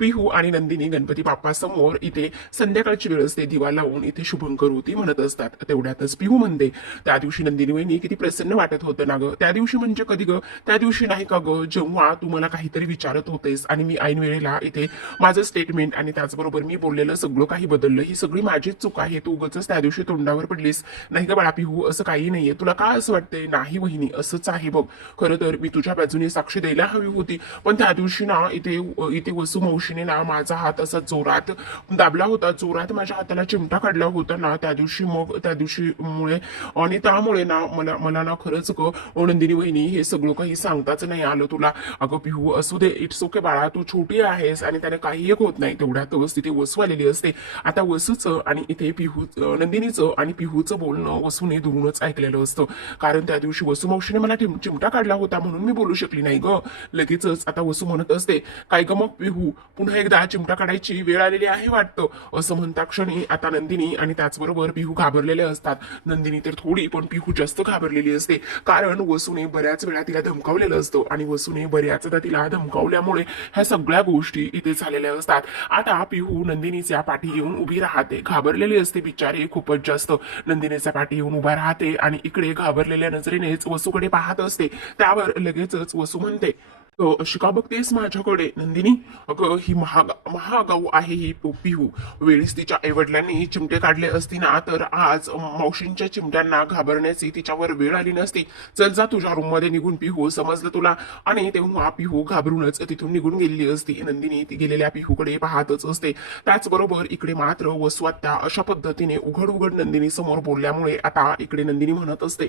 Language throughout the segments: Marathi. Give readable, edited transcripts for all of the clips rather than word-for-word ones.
पिहू आणि नंदिनी गणपती बाप्पा समोर इथे संध्याकाळची वेळ असते, दिवा लावून इथे शुभंकर होती म्हणत असतात. तेवढ्यातच पिहू म्हणते, त्या दिवशी नंदिनी वहिनी किती प्रसन्न वाटत होतं ना ग. त्या दिवशी म्हणजे कधी ग? त्या दिवशी नाही का ग, जेव्हा तू मला काहीतरी विचारत होतेस आणि मी ऐन वेळेला इथे माझं स्टेटमेंट आणि त्याचबरोबर मी बोललेलं सगळं काही बदललं. ही सगळी माझीच चूक आहे. तू उगाचच त्या दिवशी तोंडावर पडलीस. नाही का बाळा पिहू, असं काही नाहीये. तुला काय असं वाटतंय? नाही वहिनी, असंच आहे बघ. खरं तर मी तुझ्या बाजूने साक्ष द्यायला हवी होती, पण त्या दिवशी ना इथे इथे वसू मावशीने ना माझा हात असा जोरात दाबला होता, जोरात माझ्या हाताला चिमटा काढला होता ना त्या दिवशी. मग त्या दिवशी मुळे आणि त्यामुळे ना मला मला ना खरंच ग नंदिनी वहिनी, हे सगळं काही सांगताच नाही आलं तुला. अगं पिहू, असू दे, इट्स ओके बाळा, तू छोटी आहेस आणि त्याने काही एक होत नाही. तेवढ्यातच तिथे वसू आलेली असते. आता वसूचं आणि इथे पिहू नंदिनीचं आणि पिहूचं बोलणं वसूने दुरूनच ऐकलेलं असतं. कारण त्या दिवशी वसू मावशीने मला चिमटा काढला होता म्हणून मी बोलू शकली नाही ग. लगेचच आता वसू म्हणत असते, काय ग मग पिहू, पुन्हा एकदा चिमटा काढायची वेळ आलेली आहे वाटतं. असं म्हणता क्षणी आता नंदिनी आणि त्याचबरोबर पिहू घाबरलेले असतात. नंदिनी तर थोडी, पण पिहू जास्त घाबरलेली असते. कारण वसूने बऱ्याच वेळा तिला धमकावलेलं असतं आणि वसूने बऱ्याचदा तिला धमकावल्यामुळे ह्या सगळ्या गोष्टी इथे झालेल्या असतात. आता पिहू नंदिनीच्या पाठी येऊन उभी राहते. घाबरलेली असते बिचारी खूपच जास्त. नंदिनीच्या पाठी येऊन उभा राहते आणि इकडे घाबरलेल्या नजरेनेच वसूकडे पाहत असते. त्यावर लगेचच वसू म्हणते, अशी का बघतेस माझ्याकडे नंदिनी? अगं ही महागाऊ आहे ही पिहू. वेळीच तिच्या आईवडिलांनी चिमटे काढले असती ना तर आज मावशींच्या चिमट्यांना घाबरण्याची तिच्यावर वेळ आली नसती. चल जा तुझ्या रूम मध्ये निघून पिहू, समजलं तुला? आणि तेव्हा पिहू घाबरूनच तिथून निघून गेलेली असती. नंदिनी ती गेलेल्या पिहूकडे पाहतच असते. त्याचबरोबर इकडे मात्र वसू आत्या अशा पद्धतीने उघड उघड नंदिनी समोर बोलल्यामुळे आता इकडे नंदिनी म्हणत असते,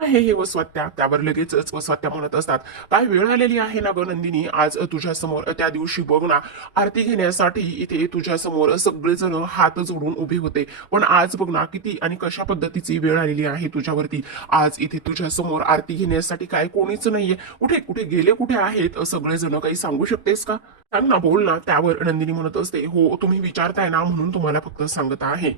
हे वसवात्या. त्यावर लगेचच वसवात्या म्हणत असतात, काय वेळ आलेली आहे ना ग नंदिनी, आज तुझ्या समोर. त्या दिवशी बघ ना, आरती घेण्यासाठी इथे तुझ्या समोर सगळेजण हात जोडून उभे होते, पण आज बघ ना किती आणि कशा पद्धतीची वेळ आलेली आहे तुझ्यावरती. आज इथे तुझ्या समोर आरती घेण्यासाठी काय कोणीच नाहीये. कुठे कुठे गेले, कुठे आहेत सगळेजण, काही सांगू शकतेस का? सांग ना, बोल ना. त्यावर नंदिनी म्हणत असते, हो तुम्ही विचारताय ना म्हणून तुम्हाला फक्त सांगत आहे.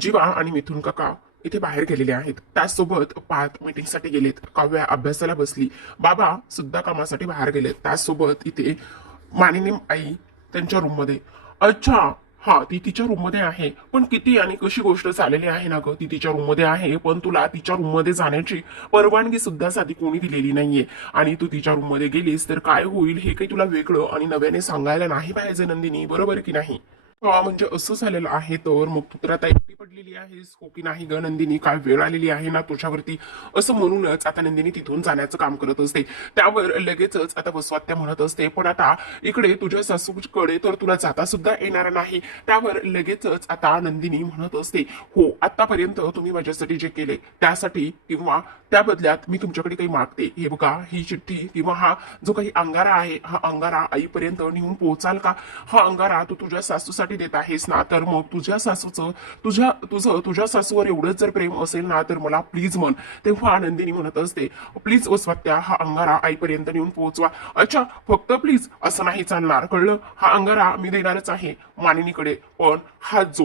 जीवा आणि मिथुन काका इथे बाहेर गेलेले आहेत. त्याचसोबत पार्थ मीटिंगसाठी गेलेत. काव्या अभ्यासाला बसली. बाबा सुद्धा कामासाठी बाहेर गेलेत. त्याचसोबत इथे मानिनी आई त्यांच्या रूम मध्ये. अच्छा, हा ती तिच्या रूम मध्ये आहे. पण किती आणि कशी गोष्ट चाललेली आहे ना ग, ती तिच्या रूम मध्ये आहे पण तुला तिच्या रूम मध्ये जाण्याची परवानगी सुद्धा साधी कोणी दिलेली नाहीये. आणि तू तिच्या रूम मध्ये गेलीस तर काय होईल हे काही तुला वेगळं आणि नव्याने सांगायला नाही पाहिजे नंदिनी, बरोबर की नाही? म्हणजे असं झालेलं आहे. तर मग तू तर आता एकटी पडलेली आहेस हो की नाही ग नंदिनी? काय वेळ आलेली आहे ना तुझ्यावरती? असं म्हणूनच आता नंदिनी तिथून जाण्याचं काम करत असते. त्यावर लगेचच आता वसवात्या म्हणत असते, पण आता इकडे तुझ्या सासूकडे तर तुला जाता सुद्धा येणार नाही. त्यावर लगेचच आता नंदिनी म्हणत असते, हो आतापर्यंत तुम्ही माझ्यासाठी जे केले त्यासाठी किंवा त्या बदल्यात मी तुमच्याकडे काही मागते. हे बघा, ही चिठ्ठी किंवा हा जो काही अंगारा आहे, हा अंगारा आईपर्यंत नेऊन पोहोचाल का? हा अंगारा तू तुझ्या सासूसाठी देत आहेस ना, तर मग तुझ्या सासूचं तुझ्या सासूवर एवढंच जर प्रेम असेल ना तर मला प्लीज म्हण. तेव्हा नंदिनी म्हणत असते, प्लीज वसवात्या, हा अंगारा आईपर्यंत नेऊन पोहोचवा. अच्छा, फक्त प्लीज, असं नाही चालणार, कळलं? हा अंगारा मी देणारच आहे मानिनीकडे, पण हात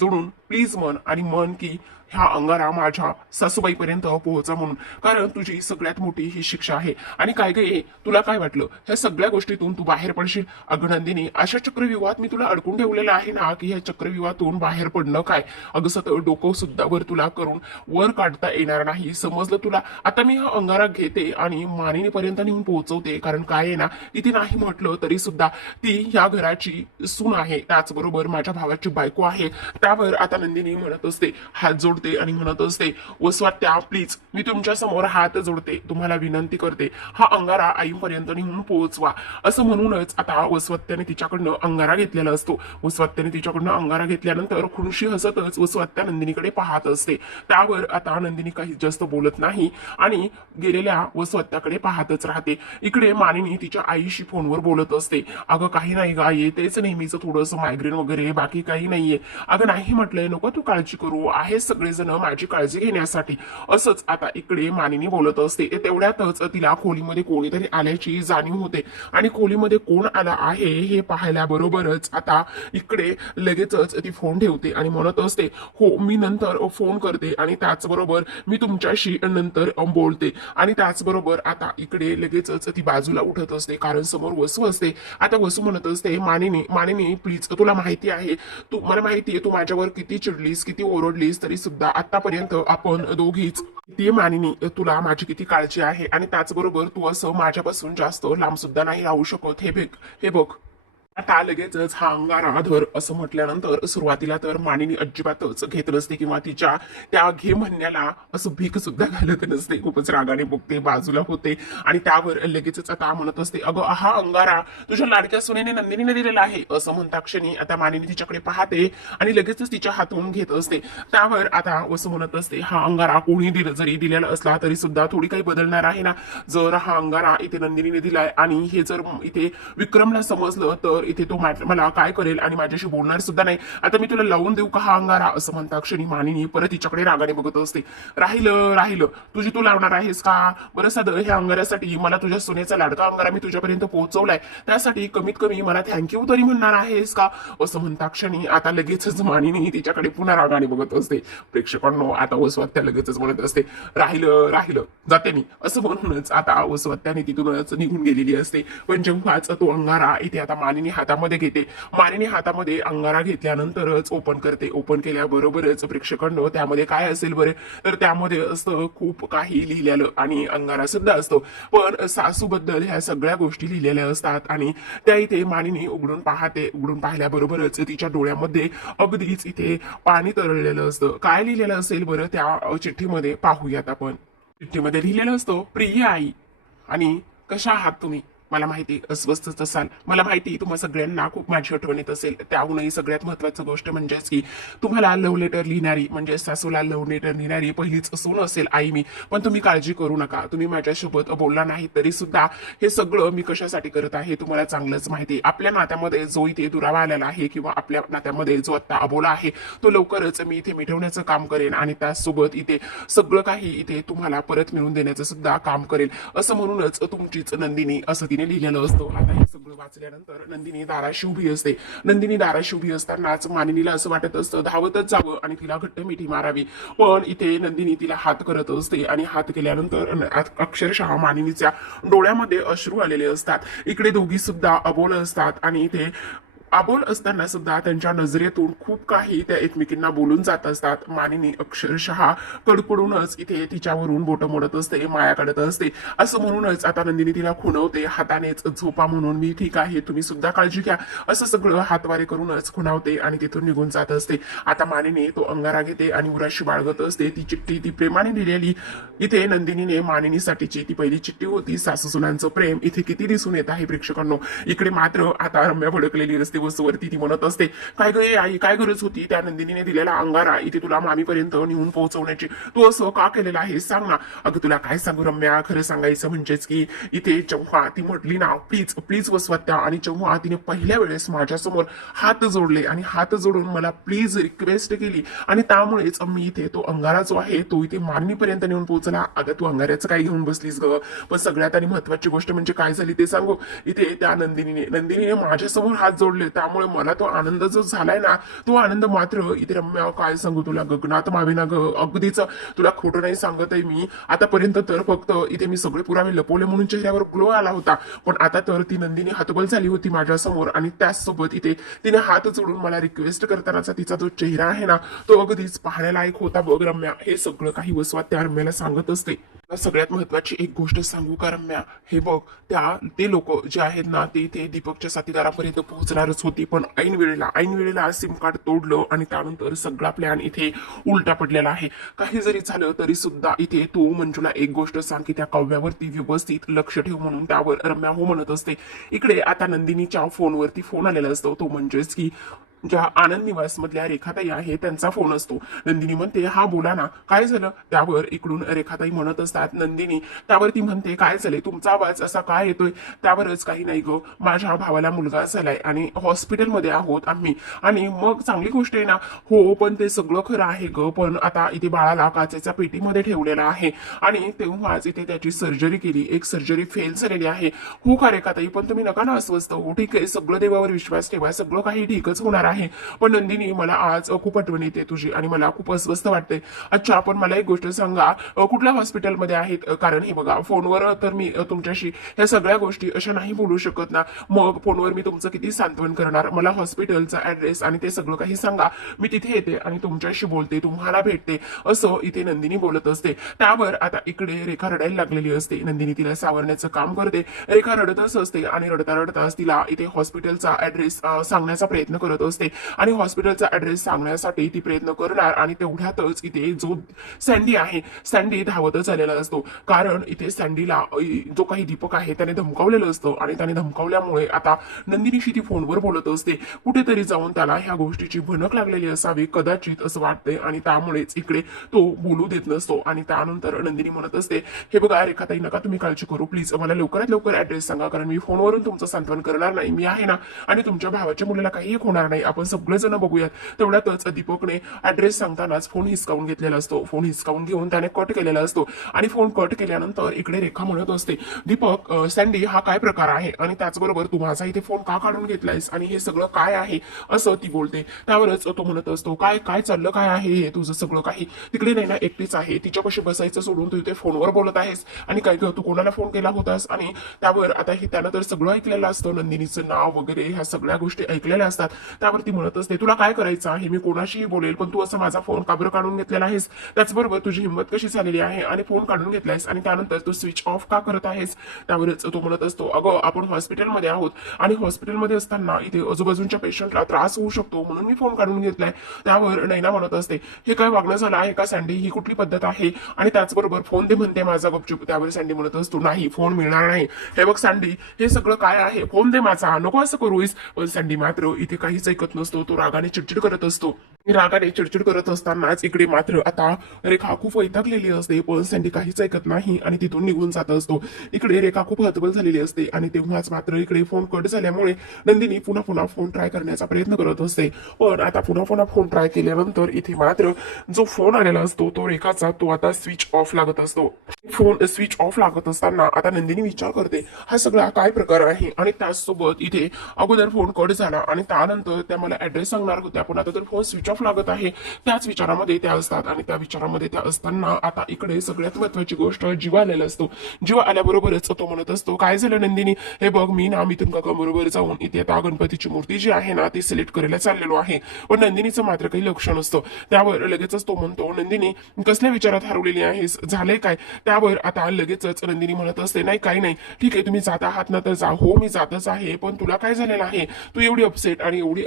जोडून प्लीज म्हण आणि म्हण की ह्या अंगारा माझ्या सासूबाईपर्यंत पोहोचा म्हणून. कारण तुझी सगळ्यात मोठी ही शिक्षा आहे. आणि काय काय तुला काय वाटलं ह्या सगळ्या गोष्टीतून तू बाहेर पडशील? अगं नंदिनी, अशा चक्रव्यूहात मी तुला अडकून ठेवलेलं आहे ना की ह्या चक्रव्यूहातून बाहेर पडणं काय अगं सतत डोकं सुद्धा वर तुला करून वर काढता येणार नाही, समजलं तुला? आता मी हा अंगारा घेते आणि मानिनीपर्यंत नेऊन पोहोचवते. कारण काय आहे ना, किती नाही म्हटलं तरी सुद्धा ती ह्या घराची सून आहे, त्याचबरोबर माझ्या भावाची बायको आहे. त्यावर आता नंदिनी म्हणत असते, हात जोडते आणि म्हणत असते, वसवात्या प्लीज, मी तुमच्या समोर हात जोडते, तुम्हाला विनंती करते, हा अंगारा आईपर्यंत नेऊन पोहोचवा. असं म्हणूनच आता वसवात्याने तिच्याकडनं अंगारा घेतलेला असतो. वसवात्याने तिच्याकडनं अंगारा घेतल्यानंतर खुनशी हसतच वसवात्या नंदिनीकडे पाहत असते. त्यावर आता नंदिनी काही जास्त बोलत नाही आणि गेलेल्या वसवात्याकडे पाहतच राहते. इकडे मानिनी तिच्या आईशी फोनवर बोलत असते. अगं काही नाही गा, तेच नेहमीच थोडंसं मायग्रेन वगैरे, बाकी काही नाहीये. अगं नाही म्हटलंय, नको तू काळजी करू, आहे सगळेजण माझी काळजी घेण्यासाठी. असंच आता इकडे मानिनी बोलत असते. तेवढ्यातच तिला खोलीमध्ये कोणीतरी आल्याची जाणीव होते आणि खोलीमध्ये कोण आला आहे हे पाहायला बरोबरच आता इकडे लगेचच ती फोन ठेवते आणि म्हणत असते, हो मी नंतर फोन करते आणि त्याचबरोबर मी तुमच्याशी नंतर बोलते. आणि त्याचबरोबर आता इकडे लगेचच ती बाजूला उठत असते, कारण समोर वसू असते. आता वसू म्हणत असते, मानिनी मानिनी प्लीज, तुला माहिती आहे, मला माहिती आहे तू माझ्यावर किती चिडलीस, किती ओरडलीस, तरी सुद्धा आतापर्यंत आपण दोघीच, ती मानिनी तुला माझी किती काळजी आहे आणि त्याचबरोबर तू असं माझ्यापासून जास्त लांब सुद्धा नाही राहू शकत. हे बघ आता लगेचच हा अंगारा धर असं म्हटल्यानंतर सुरुवातीला तर मानिनी अजिबातच घेत नसते किंवा तिच्या त्या घे म्हणण्याला असं भीक सुद्धा घालत नसते. खूपच रागाने बघते, बाजूला होते आणि त्यावर लगेचच आता म्हणत असते, अगं हा अंगारा तुझ्या लाडक्या सुनेने नंदिनीने दिलेला आहे असं म्हणता क्षणी आता मानिनी तिच्याकडे पाहते आणि लगेचच तिच्या हातून घेत असते. त्यावर आता वसू म्हणत असते, हा अंगारा कोणी जरी दिलेला असला तरी सुद्धा थोडी काही बदलणार आहे ना. जर हा अंगारा इथे नंदिनीने दिलाय आणि हे जर इथे विक्रमला समजलं तर इथे तो मला काय करेल आणि माझ्याशी बोलणार सुद्धा नाही. आता मी तुला लावून देऊ का हा अंगारा असं म्हणता क्षणी मानिनी परत तिच्याकडे रागाने बघत असते. राहिलं तुझी तू लावणार आहेस का? बरं साधं ह्या अंगारासाठी मला तुझ्या सोन्याचा लाडका अंगारा मी तुझ्यापर्यंत पोहोचवलाय, त्यासाठी कमीत कमी मला थँक्यू तरी म्हणणार आहेस का असं म्हणता क्षणी आता लगेचच मानिनी तिच्याकडे पुन्हा रागाने बघत असते. प्रेक्षकांनो आता वसवत्या लगेचच म्हणत असते, राहिलं जाते मी असं म्हणूनच आता वसवत्याने तिथूनच निघून गेलेली असते. पण जेव्हाच तो अंगारा इथे आता मानिनी हातामध्ये घेते, मानिनी हातामध्ये अंगारा घेतल्यानंतरच ओपन करते. ओपन केल्याबरोबरच प्रेक्षकांनो त्यामध्ये काय असेल बरे, तर त्यामध्ये असतं खूप काही लिहिलेलं आणि अंगारा सुद्धा असतो. पण सासूबद्दल ह्या सगळ्या गोष्टी लिहिलेल्या असतात आणि त्या इथे मानिनी उघडून पाहते. उघडून पाहिल्याबरोबरच तिच्या डोळ्यामध्ये अगदीच इथे पाणी तरळलेलं असतं. काय लिहिलेलं असेल बरं त्या चिठ्ठीमध्ये पाहूयात आपण. चिठ्ठीमध्ये लिहिलेलं असतं, प्रिय आई आणि कशा आहात तुम्ही? मला माहिती अस्वस्थच असाल, मला माहिती तुम्हा सगळ्यांना खूप माझी आठवण येत असेल. त्याहूनही सगळ्यात महत्वाची गोष्ट म्हणजेच की तुम्हाला लव्ह लेटर लिहिणारी म्हणजे सासूला लव्ह लेटर लिहिणारी पहिलीच सून असेल आई मी. पण तुम्ही काळजी करू नका, तुम्ही माझ्यासोबत बोलला नाही तरी सुद्धा हे सगळं मी कशासाठी करत आहे तुम्हाला चांगलंच माहिती. आपल्या नात्यामध्ये जो इथे दुरावा आलेला आहे किंवा आपल्या नात्यामध्ये जो आता अबोला आहे तो लवकरच मी इथे मिटवण्याचं काम करेन आणि त्यासोबत इथे सगळं काही इथे तुम्हाला परत मिळवून देण्याचं सुद्धा काम करेल असं म्हणूनच तुमचीच नंदिनी असं तिने लिहिलेलं असतं. आता हे सगळं वाचल्यानंतर नंदिनी दाराशी उभी असते. नंदिनी दाराशी उभी असतानाच मानिनीला असं वाटत असतं धावतच जावं आणि तिला घट्ट मिठी मारावी, पण इथे नंदिनी तिला हात करत असते आणि हात केल्यानंतर अक्षरशः मानिनीच्या डोळ्यामध्ये अश्रू आलेले असतात. इकडे दोघी सुद्धा अबोल असतात आणि इथे अबोल असताना सुद्धा त्यांच्या नजरेतून खूप काही त्या एकमेकींना बोलून जात असतात. मानिनी अक्षरशः कडकडूनच इथे तिच्यावरून बोटं मोडत असते, माया काढत असते. असं म्हणूनच आता नंदिनी तिला खुणवते हातानेच, झोपा म्हणून मी ठीक आहे तुम्ही सुद्धा काळजी घ्या असं सगळं हातवारे करूनच खुणावते आणि तिथून निघून जात असते. आता मानिनी तो अंगारा घेते आणि उराशी बाळगत असते. ती चिठ्ठी ती प्रेमाने लिहिलेली इथे नंदिनीने मानिनीसाठीची ती पहिली चिठ्ठी होती. सासू सुनांचं प्रेम इथे किती दिसून येत आहे प्रेक्षकांनो. इकडे मात्र आता रम्या भडकलेली असते वस्तूवरती. ती म्हणत असते, काय ग आई, काय गरज होती त्या नंदिनीने दिलेला अंगारा इथे तुला मामीपर्यंत नेऊन पोहोचवण्याची? तू असं का केलेलं आहे सांग ना. अगं तुला काय सांगू रम्या, खरं सांगायचं म्हणजेच की इथे जेव्हा ती म्हटली ना प्लीज प्लीज वसवत्या, आणि जेव्हा तिने पहिल्या वेळेस माझ्यासमोर हात जोडले आणि हात जोडून मला प्लीज रिक्वेस्ट केली आणि त्यामुळेच मी इथे तो अंगारा जो आहे तो इथे मानिनीपर्यंत नेऊन पोहोचला. अगं तू अंगाऱ्याचं काय घेऊन बसलीस ग? पण सगळ्यात आणि महत्वाची गोष्ट म्हणजे काय झाली ते सांगू. इथे त्या नंदिनीने माझ्यासमोर हात जोडले, त्यामुळे मला तो आनंद जो झालाय ना तो आनंद मात्र इथे रम्या काय सांगू तुला गगनात मावेना ग. अगदीच तुला खोटं नाही सांगत आहे मी. आतापर्यंत तर फक्त इथे मी सगळे पुरावे लपवले म्हणून चेहऱ्यावर ग्लो आला होता, पण आता तर ती नंदिनी हतबल झाली होती माझ्यासमोर आणि त्याचसोबत इथे तिने हात जोडून मला रिक्वेस्ट करतानाचा तिचा जो चेहरा आहे ना तो अगदीच पाहण्यालायक होता बघ रम्या. हे सगळं काही वसवात त्या रम्याला सांगत असते. सगळ्यात महत्वाची एक गोष्ट सांगू का रम्या, हे बघ ते लोक जे आहेत ना ते इथे दीपकच्या साथीदारापर्यंत पोहोचणारच होती, पण ऐन वेळेला सिम कार्ड तोडलं आणि त्यानंतर सगळा प्लॅन इथे उलटा पडलेला आहे. काही जरी झालं तरी सुद्धा इथे तू मंजूला एक गोष्ट सांग की त्या काव्यावरती व्यवस्थित लक्ष ठेव म्हणून. त्यावर रम्या हो म्हणत असते. इकडे आता नंदिनीच्या फोनवरती फोन आलेला असतो, तो म्हणजेच की ज्या आनंद निवास मधल्या रेखाताई आहे त्यांचा फोन असतो. नंदिनी म्हणते, हा बोला ना, काय झालं? त्यावर इकडून रेखाताई म्हणत असतात, नंदिनी. त्यावर ती म्हणते, काय झाले, तुमचा आवाज असा काय येतोय? त्यावरच, काही नाही ग, माझ्या भावाला मुलगा झालाय आणि हॉस्पिटलमध्ये आहोत आम्ही. आणि मग चांगली गोष्ट आहे ना. हो, पण ते सगळं खरं आहे ग, पण आता इथे बाळाला काचेच्या पेटीमध्ये ठेवलेला आहे आणि तेव्हाच इथे त्याची सर्जरी केली. एक सर्जरी फेल झालेली आहे. हो का रेखाताई, पण तुम्ही नका ना अस्वस्थ हो. ठीक आहे, सगळं देवावर विश्वास ठेवा, सगळं काही ठीकच होणार आहे. पण नंदिनी, मला आज खूप आठवण येते तुझी आणि मला खूप अस्वस्थ वाटते. अच्छा, पण मला एक गोष्ट सांगा, कुठल्या हॉस्पिटलमध्ये आहेत? कारण हे बघा, फोनवर तर मी तुमच्याशी ह्या सगळ्या गोष्टी अशा नाही बोलू शकत ना. मग फोनवर मी तुमचं किती सांत्वन करणार? मला हॉस्पिटलचा ऍड्रेस आणि ते सगळं काही सांगा, मी तिथे येते आणि तुमच्याशी बोलते, तुम्हाला भेटते. असं इथे नंदिनी बोलत असते. त्यावर आता इकडे रेखा रडायला लागलेली असते. नंदिनी तिला सावरण्याचं काम करते. रेखा रडतच असते आणि रडता रडताच तिला इथे हॉस्पिटलचा ऍड्रेस सांगण्याचा प्रयत्न करत असते आणि हॉस्पिटलचा ऍड्रेस सांगण्यासाठी ती प्रयत्न करणार आणि तेवढ्यातच इथे जो सँडी आहे, सँडी धावतच आलेला असतो. कारण इथे सँडीला जो काही दीपक आहे त्याने धमकावलेलं असतं आणि त्याने धमकावल्यामुळे आता नंदिनीशी ती फोनवर बोलत असते. कुठेतरी जाऊन त्याला ह्या गोष्टीची भनक लागलेली असावी कदाचित, असं वाटते आणि त्यामुळेच इकडे तो बोलू देत नसतो. आणि त्यानंतर नंदिनी म्हणत असते, हे बघा रेखाताई, नका तुम्ही काळजी करू, प्लीज मला लवकरात लवकर ऍड्रेस सांगा, कारण मी फोनवरून तुमचं सांत्वन करणार नाही, मी आहे ना, आणि तुमच्या भावाच्या मुलाला काही होणार नाही, आपण सगळेजण बघूयात. तेवढ्यातच दीपकने ऍड्रेस सांगतानाच फोन हिसकावून घेतलेला असतो. फोन हिसकावून घेऊन त्याने कट केलेला असतो आणि फोन कट केल्यानंतर इकडे रेखा म्हणत असते, दीपक, सँडी, हा काय प्रकार आहे? आणि त्याचबरोबर तू माझा इथे फोन का काढून घेतलायस आणि हे सगळं काय आहे? असं ती बोलते. त्यावरच तो म्हणत असतो, काय काय चाललं काय आहे हे तुझं सगळं काही? तिकडे नाही ना, एकटीच आहे, तिच्यापाशी बसायचं सोडून तू इथे फोनवर बोलत आहेस आणि काय ग, तू कोणाला फोन केला होतास? आणि त्यावर आता हे त्यानं तर सगळं ऐकलेलं असतं, नंदिनीचं नाव वगैरे ह्या सगळ्या गोष्टी ऐकलेल्या असतात. त्यावर ती म्हणत असते, तुला काय करायचं आहे? मी कोणाशीही बोलेल, पण तू असं माझा फोन का बरं काढून घेतलेला आहेस? त्याचबरोबर तुझी हिंमत कशी झालेली आहे आणि फोन काढून घेतलायस आणि त्यानंतर तू स्विच ऑफ का करत आहेस? त्यावरच तो म्हणत असतो, अगं, आपण हॉस्पिटलमध्ये आहोत आणि हॉस्पिटलमध्ये असताना इथे आजूबाजूच्या पेशंटला त्रास होऊ शकतो म्हणून मी फोन काढून घेतलाय. त्यावर नैना म्हणत असते, हे काय वागणं झालं आहे का सँडी? ही कुठली पद्धत आहे? आणि त्याचबरोबर फोन दे म्हणते माझा गपचूप. त्यावर सँडी म्हणत असतो, नाही, फोन मिळणार नाही. हे बघ सँडी, हे सगळं काय आहे? फोन दे माझा, नको असं करूस. पण सँडी मात्र इथे काहीच ऐकत नसतो. तो रागाने चिडचिड करत असतो. रागाने चिडचिड करत असतानाच इकडे मात्र आता रेखा खूप वैतागलेली असते, पण सँडी काहीच ऐकत नाही आणि तिथून निघून जात असतो. इकडे रेखा खूप हतबल झालेली असते आणि तेव्हाच मात्र इकडे फोन कट झाल्यामुळे नंदिनी पुन्हा पुन्हा फोन ट्राय करण्याचा प्रयत्न करत असते. पण आता पुन्हा पुन्हा फोन ट्राय केल्यानंतर इथे मात्र जो फोन आलेला असतो तो रेखाचा, तो आता स्विच ऑफ लागत असतो. फोन स्विच ऑफ लागत असताना आता नंदिनी विचार करते, हा सगळा काय प्रकार आहे? आणि त्याचसोबत इथे अगोदर फोन कट झाला आणि त्यानंतर त्या मला ऍड्रेस सांगणार होत्या, पण आता तर फोन स्विच ऑफ लागत आहे. त्याच विचारामध्ये त्या असतात आणि त्या विचारामध्ये त्या असताना आता इकडे सगळ्यात महत्वाची गोष्ट जीवा आलेला असतो. जीवा आल्याबरोबरच तो म्हणत असतो, काय झालं नंदिनी? हे बघ, मी ना मिथून काका बरोबर जाऊन इथे आता गणपतीची मूर्ती जी आहे ना ती सिलेक्ट करायला चाललेलो आहे. पण नंदिनीचं मात्र काही लक्ष नसतं. त्यावर लगेचच तो म्हणतो, नंदिनी, कसल्या विचारात हरवलेली आहेस? झालंय काय? त्यावर आता लगेचच नंदिनी म्हणत असते, नाही, काही नाही, ठीक आहे, तुम्ही जात आहात ना तर जा. हो, मी जातच आहे, पण तुला काय झालेलं आहे? तू एवढी अपसेट आणि एवढी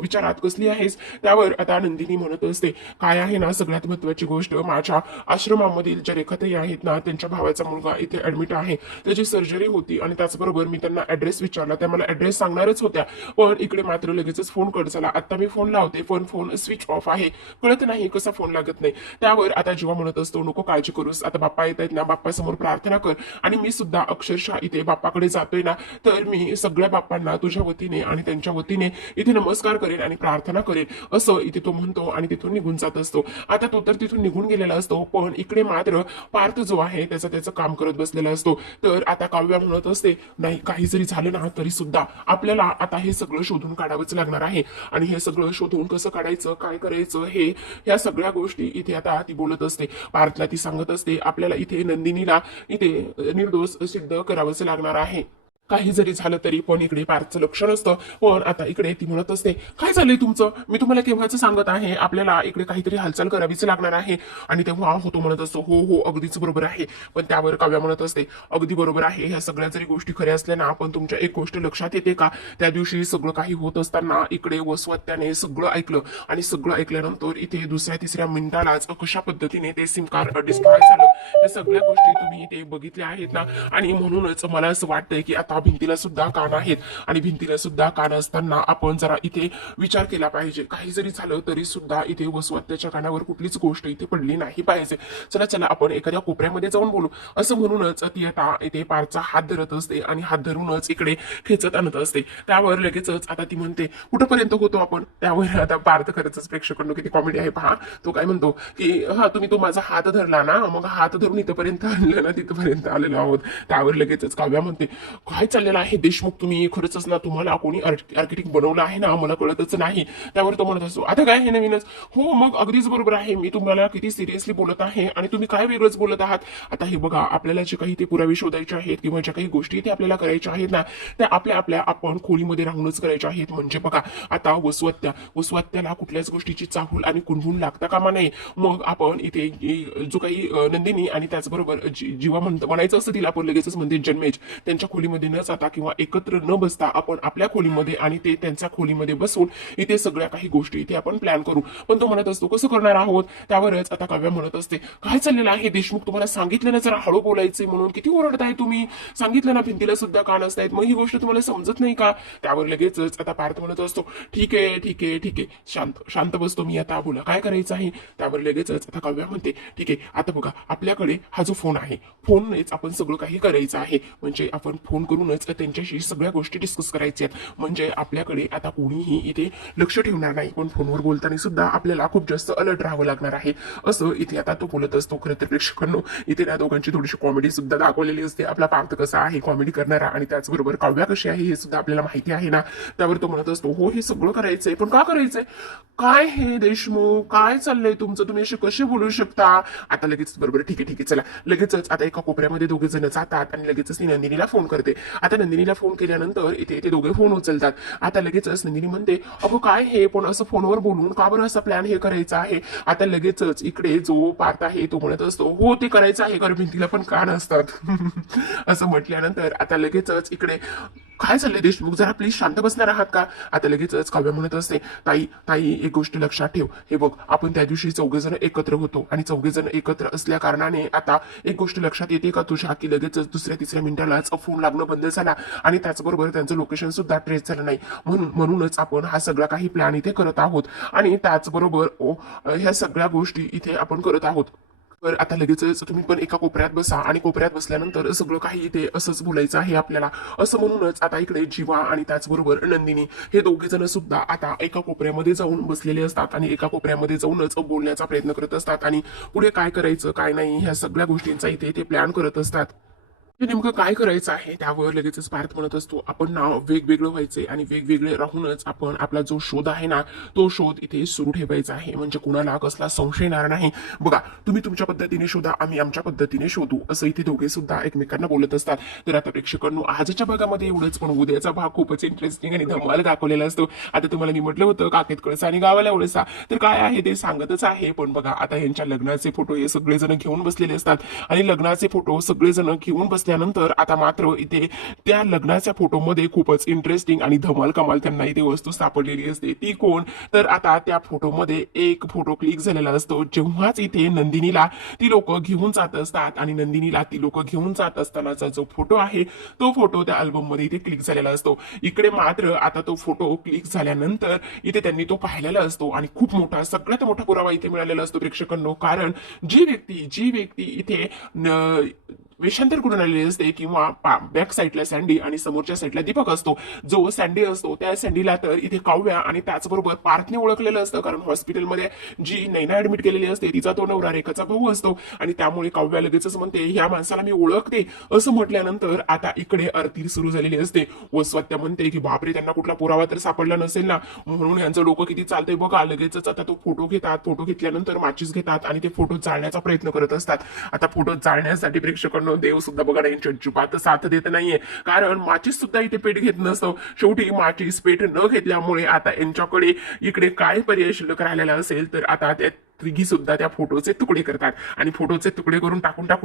विचारात कसली आहेस? त्यावर आता नंदिनी म्हणत असते, काय आहे ना, सगळ्यात महत्वाची गोष्ट, माझ्या आश्रमामधील ज्या रेखाताई आहेत ना, त्यांच्या भावाचा मुलगा इथे ऍडमिट आहे, त्याची सर्जरी होती आणि त्याचबरोबर मी त्यांना ऍड्रेस विचारला, त्या मला ऍड्रेस सांगणारच होत्या, पण इकडे मात्र लगेचच फोन कट झाला. आता मी फोन लावते पण फोन स्विच ऑफ आहे, कळत नाही कसा फोन लागत नाही. त्यावर आता जीवा म्हणत असतो, नको काळजी करूस, आता बाप्पा येत आहेत ना, बाप्पासमोर प्रार्थना कर. आणि मी सुद्धा अक्षरशः इथे बाप्पाकडे जातोय ना, तर मी सगळ्या बाप्पांना तुझ्या वतीने आणि त्यांच्या वतीने इथे नमस्कार करेन आणि प्रार्थना करेन, असं इथे तो म्हणतो आणि तिथून निघून जात असतो. आता तो तर तिथून निघून गेलेला असतो, पण इकडे मात्र पार्थ जो आहे त्याचं काम करत बसलेला असतो. तर आता काव्या म्हणत असते, नाही, काही जरी झालं ना तरी सुद्धा आपल्याला आता हे सगळं शोधून काढावंच लागणार आहे आणि हे सगळं शोधून कसं काढायचं, काय करायचं, हे ह्या सगळ्या गोष्टी इथे आता ती बोलत असते. पार्थला ती सांगत असते, आपल्याला इथे नंदिनीला इथे निर्दोष सिद्ध करावंच लागणार आहे, काही जरी झालं तरी. पण इकडे पार्थचं लक्ष नसतं. पण आता इकडे ती म्हणत असते, काय झालंय तुमचं? मी तुम्हाला केव्हाच सांगत आहे, आपल्याला इकडे काहीतरी हालचाल करावीच लागणार आहे. आणि तेव्हा होतो म्हणत असतो, हो हो, अगदीच बरोबर आहे. पण त्यावर काव्या म्हणत असते, अगदी बरोबर आहे, ह्या सगळ्या जरी गोष्टी खऱ्या असल्या ना, पण तुमच्या एक गोष्ट लक्षात येते का? त्या दिवशी सगळं काही होत असताना इकडे वसवत्याने सगळं ऐकलं आणि सगळं ऐकल्यानंतर इथे दुसऱ्या तिसऱ्या मिनिटालाच कशा पद्धतीने ते सिम कार्ड डिस्ट्रॉय झालं, या सगळ्या गोष्टी तुम्ही इथे बघितल्या आहेत ना. आणि म्हणूनच मला असं वाटतंय की आता पहा भिंतीला सुद्धा कान आहेत आणि भिंतीला सुद्धा कान असताना आपण जरा इथे विचार केला पाहिजे. काही जरी झालं तरी सुद्धा इथे वसुहत्याच्या कानावर कुठलीच गोष्ट इथे पडली नाही पाहिजे. चला चला आपण एखाद्या कोपऱ्यामध्ये जाऊन बोलू, असं म्हणूनच ती आता इथे पारचा हात धरत असते आणि हात धरूनच इकडे खेचत आणत असते. त्यावर लगेचच आता ती म्हणते कुठपर्यंत होतो आपण. त्यावर आता पार्थ खरंच प्रेक्षकांनो किती कॉमेडी आहे पहा. तो काय म्हणतो की हा तुम्ही तो माझा हात धरला ना, मग हात धरून इथपर्यंत आणलं ना, तिथपर्यंत आलेलो आहोत. त्यावर लगेचच काव्या म्हणते काय चाललेलं आहे देशमुख, तुम्ही खरंच ना, तुम्हाला कोणी आर्किटेक्ट बनवलं आहे ना, मला कळतच नाही. त्यावर तो म्हणत असतो आता काय हे नवीनच. हो मग अगदीच बरोबर आहे, मी तुम्हाला किती सिरियसली बोलत आहे आणि तुम्ही काय वेगळंच बोलत आहात. आता हे बघा, आपल्याला जे काही ते पुरावे शोधायचे आहेत किंवा ज्या काही गोष्टी ते आपल्याला करायच्या आहेत ना, त्या आपल्या आपण खोलीमध्ये राहूनच करायच्या आहेत. म्हणजे बघा आता वसुहत्याला कुठल्याच गोष्टीची चाहूल आणि कुणबुण लागता कामा नये. मग आपण इथे जो काही नंदिनी आणि त्याचबरोबर जीवा म्हणायचं असं तिला आपण लगेचच म्हणजे जन्मेज त्यांच्या खोलीमध्ये न जाता किंवा एकत्र न बसता आपण आपल्या खोलीमध्ये आणि ते त्यांच्या खोलीमध्ये बसून इथे सगळ्या काही गोष्टी इथे आपण प्लॅन करू. पण तो म्हणत असतो कसं करणार आहोत. त्यावरच आता काव्या म्हणत असते काय चाललेलं आहे देशमुख, तुम्हाला सांगितलं ना जरा हळू बोलायचे म्हणून, किती ओरडताय तुम्ही, सांगितलं ना भिंतीला सुद्धा कान असतायत, मग ही गोष्ट तुम्हाला समजत नाही का. त्यावर लगेचच आता पार्थ म्हणत असतो ठीक आहे ठीक आहे ठीक आहे, शांत बसतो मी, आता बोला काय करायचं आहे. त्यावर लगेचच आता काव्या म्हणते ठीक आहे, आता बघा आपल्याकडे हा जो फोन आहे, फोननेच आपण सगळं काही करायचं आहे. म्हणजे आपण फोन करूनच त्यांच्याशी सगळ्या गोष्टी डिस्कस करायच्या आहेत. म्हणजे आपल्याकडे आता कोणीही इथे लक्ष ठेवणार नाही, पण फोनवर बोलताना सुद्धा आपल्याला खूप जास्त अलर्ट राहावं लागणार आहे. असं इथे आता तो बोलत असतो. खरं तर प्रेक्षकांनो इथे त्या दोघांची थोडीशी कॉमेडी सुद्धा दाखवलेली असते. आपला पार्थ कसा आहे कॉमेडी करणारा आणि त्याचबरोबर काव्या कशी आहे हे सुद्धा आपल्याला माहिती आहे ना. त्यावर तो म्हणत असतो हो हे सगळं करायचंय, पण का करायचंय, काय हे देशमुख काय चाललंय तुमचं, तुम्ही असे कसे बोलू शकता. आता लगेच बरोबर ठीक आहे चला, लगेचच आता एका कोपऱ्यामध्ये दोघे जण जातात आणि लगेचच ती नंदिनीला फोन करते. आता नंदिनीला फोन केल्यानंतर इथे ते दोघे फोन उचलतात. आता लगेचच नंदिनी म्हणते अगं काय हे, पण असं फोनवर बोलून का बरं असा प्लॅन हे करायचा आहे. आता लगेचच इकडे जो पार्थ आहे तो म्हणत असतो हो ते करायचं आहे, कारण भिंतीला पण कान असतात. असं म्हटल्यानंतर आता लगेचच इकडे काय चाललंय देशमुख, जरा प्लीज शांत बसणार आहात का. आता लगेचच काव्य म्हणत असते ताई ताई एक गोष्ट लक्षात ठेव, हे बघ आपण त्या दिवशी चौघेजण एकत्र होतो आणि चौघेजण एकत्र असल्या कारणाने आता एक गोष्ट लक्षात येते का तुझ्या, की लगेचच दुसऱ्या तिसऱ्या मिनिटालाच फोन लागणं बंद झाला आणि त्याचबरोबर त्यांचं लोकेशन सुद्धा ट्रेस झालं नाही. म्हणूनच आपण हा सगळा काही प्लॅन इथे करत आहोत आणि त्याचबरोबर ह्या सगळ्या गोष्टी इथे आपण करत आहोत. तर आता लगेचच तुम्ही पण एका कोपऱ्यात बसा आणि कोपऱ्यात बसल्यानंतर सगळं काही इथे असंच बोलायचं आहे आपल्याला. असं म्हणूनच आता इकडे जीवा आणि त्याचबरोबर नंदिनी हे दोघे जण सुद्धा आता एका कोपऱ्यामध्ये जाऊन बसलेले असतात आणि एका कोपऱ्यामध्ये जाऊनच बोलण्याचा प्रयत्न करत असतात आणि पुढे काय करायचं काय नाही ह्या सगळ्या गोष्टींचा इथे ते प्लॅन करत असतात. नेमकं काय करायचं आहे. त्यावर लगेचच पार्थ म्हणत असतो आपण ना वेगवेगळं व्हायचंय आणि वेगवेगळे राहूनच आपण आपला जो शोध आहे ना तो शोध इथे सुरू ठेवायचा आहे. म्हणजे कुणाला कसला संशय येणार नाही. बघा तुम्ही तुमच्या पद्धतीने शोधा, आम्ही आमच्या पद्धतीने शोधू, असं इथे दोघे सुद्धा एकमेकांना बोलत असतात. तर आता प्रेक्षकांनो आजच्या भागामध्ये एवढंच, पण उद्याचा भाग खूपच इंटरेस्टिंग आणि धमाल दाखवलेला असतो. आता तुम्हाला मी म्हटलं होतं काकेत कळसा आणि गावाला वळसा, तर काय आहे ते सांगतच आहे. पण बघा आता यांच्या लग्नाचे फोटो हे सगळेजण घेऊन बसलेले असतात आणि लग्नाचे फोटो सगळेजण घेऊन त्यानंतर आता मात्र इथे त्या लग्नाच्या फोटोमध्ये खूपच इंटरेस्टिंग आणि धमाल कमाल त्यांना इथे वस्तू सापडलेली असते. ती कोण, तर आता त्या फोटोमध्ये एक फोटो क्लिक झालेला असतो. जेव्हाच इथे नंदिनीला ती लोक घेऊन जात असतात आणि नंदिनीला ती लोक घेऊन जात असतानाचा जो फोटो आहे तो फोटो त्या अल्बम मध्ये इथे क्लिक झालेला असतो. इकडे मात्र आता तो फोटो क्लिक झाल्यानंतर इथे त्यांनी तो पाहिलेला असतो आणि खूप मोठा सगळ्यात मोठा पुरावा इथे मिळालेला असतो प्रेक्षकांनो. कारण जी व्यक्ती इथे वेषांतर करून आलेली असते किंवा बॅक साईडला सँडी आणि समोरच्या साईडला दीपक असतो. जो सँडी असतो त्या सँडीला तर इथे काव्या आणि त्याचबरोबर पार्थने ओळखलेलं असतं, कारण हॉस्पिटलमध्ये जी नैना ऍडमिट केलेली असते तिचा तो नवरा रेखाचा भाऊ असतो आणि त्यामुळे काव्या लगेचच म्हणते ह्या माणसाला मी ओळखते. असं म्हटल्यानंतर आता इकडे आरती सुरू झालेली असते. वसवत्या म्हणते की बापरे त्यांना कुठला पुरावा तर सापडला नसेल ना, म्हणून यांचं डोकं किती चालतंय बघा. लगेचच आता तो फोटो घेतात, फोटो घेतल्यानंतर माचीस घेतात आणि ते फोटो जाळण्याचा प्रयत्न करत असतात. आता फोटो जाळण्यासाठी प्रेक्षकांना देव सुद्धा बघा यांच्या अजिबात साथ देत नाहीये, कारण माचीस सुद्धा इथे पेट घेत नसतो. शेवटी माचीस पेट न घेतल्यामुळे आता यांच्याकडे इकडे काय पर्याय शिल्लक राहिलेला असेल तर आता तिघी सुद्धा त्या फोटोचे तुकडे करतात आणि फोटोचे तुकडे करून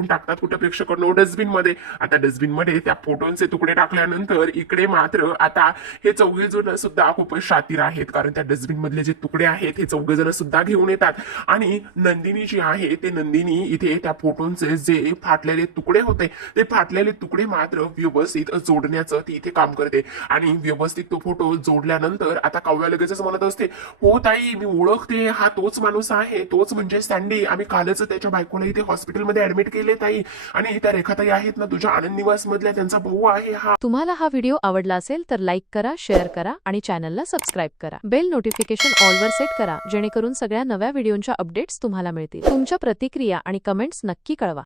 टाकतात कुठे प्रेक्षकांनो डस्टबिन मध्ये. आता डस्टबिन मध्ये त्या फोटोचे तुकडे टाकल्यानंतर इकडे मात्र आता हे चौघे जण सुद्धा खूपच शातीर आहेत, कारण त्या डस्टबिन मधले जे तुकडे आहेत हे चौघे जण सुद्धा घेऊन येतात आणि नंदिनी जी आहे ते नंदिनी इथे त्या फोटोंचे जे फाटलेले तुकडे होते ते फाटलेले तुकडे मात्र व्यवस्थित जोडण्याचं ती इथे काम करते आणि व्यवस्थित तो फोटो जोडल्यानंतर आता काव्या लगेचच म्हणत असते, हो ताई मी ओळखते, हा तोच माणूस आहे, तोच म्हणजे सँडी. आम्ही कालच त्याच्या बायकोला इथे हॉस्पिटलमध्ये ऍडमिट केले ताई, आणि त्या रेखाताई आहेत ना तुझ्या आनंद निवास मधल्या, त्यांचा भाऊ आहे हा. तुम्हाला हा व्हिडिओ आवडला असेल तर लाईक करा, शेअर करा आणि चॅनलला सबस्क्राईब करा. बेल नोटिफिकेशन ऑल वर सेट करा, जेणेकरून सगळ्या नव्या व्हिडिओंच्या अपडेट्स तुम्हाला मिळतील. तुमच्या प्रतिक्रिया आणि कमेंट्स नक्की कळवा.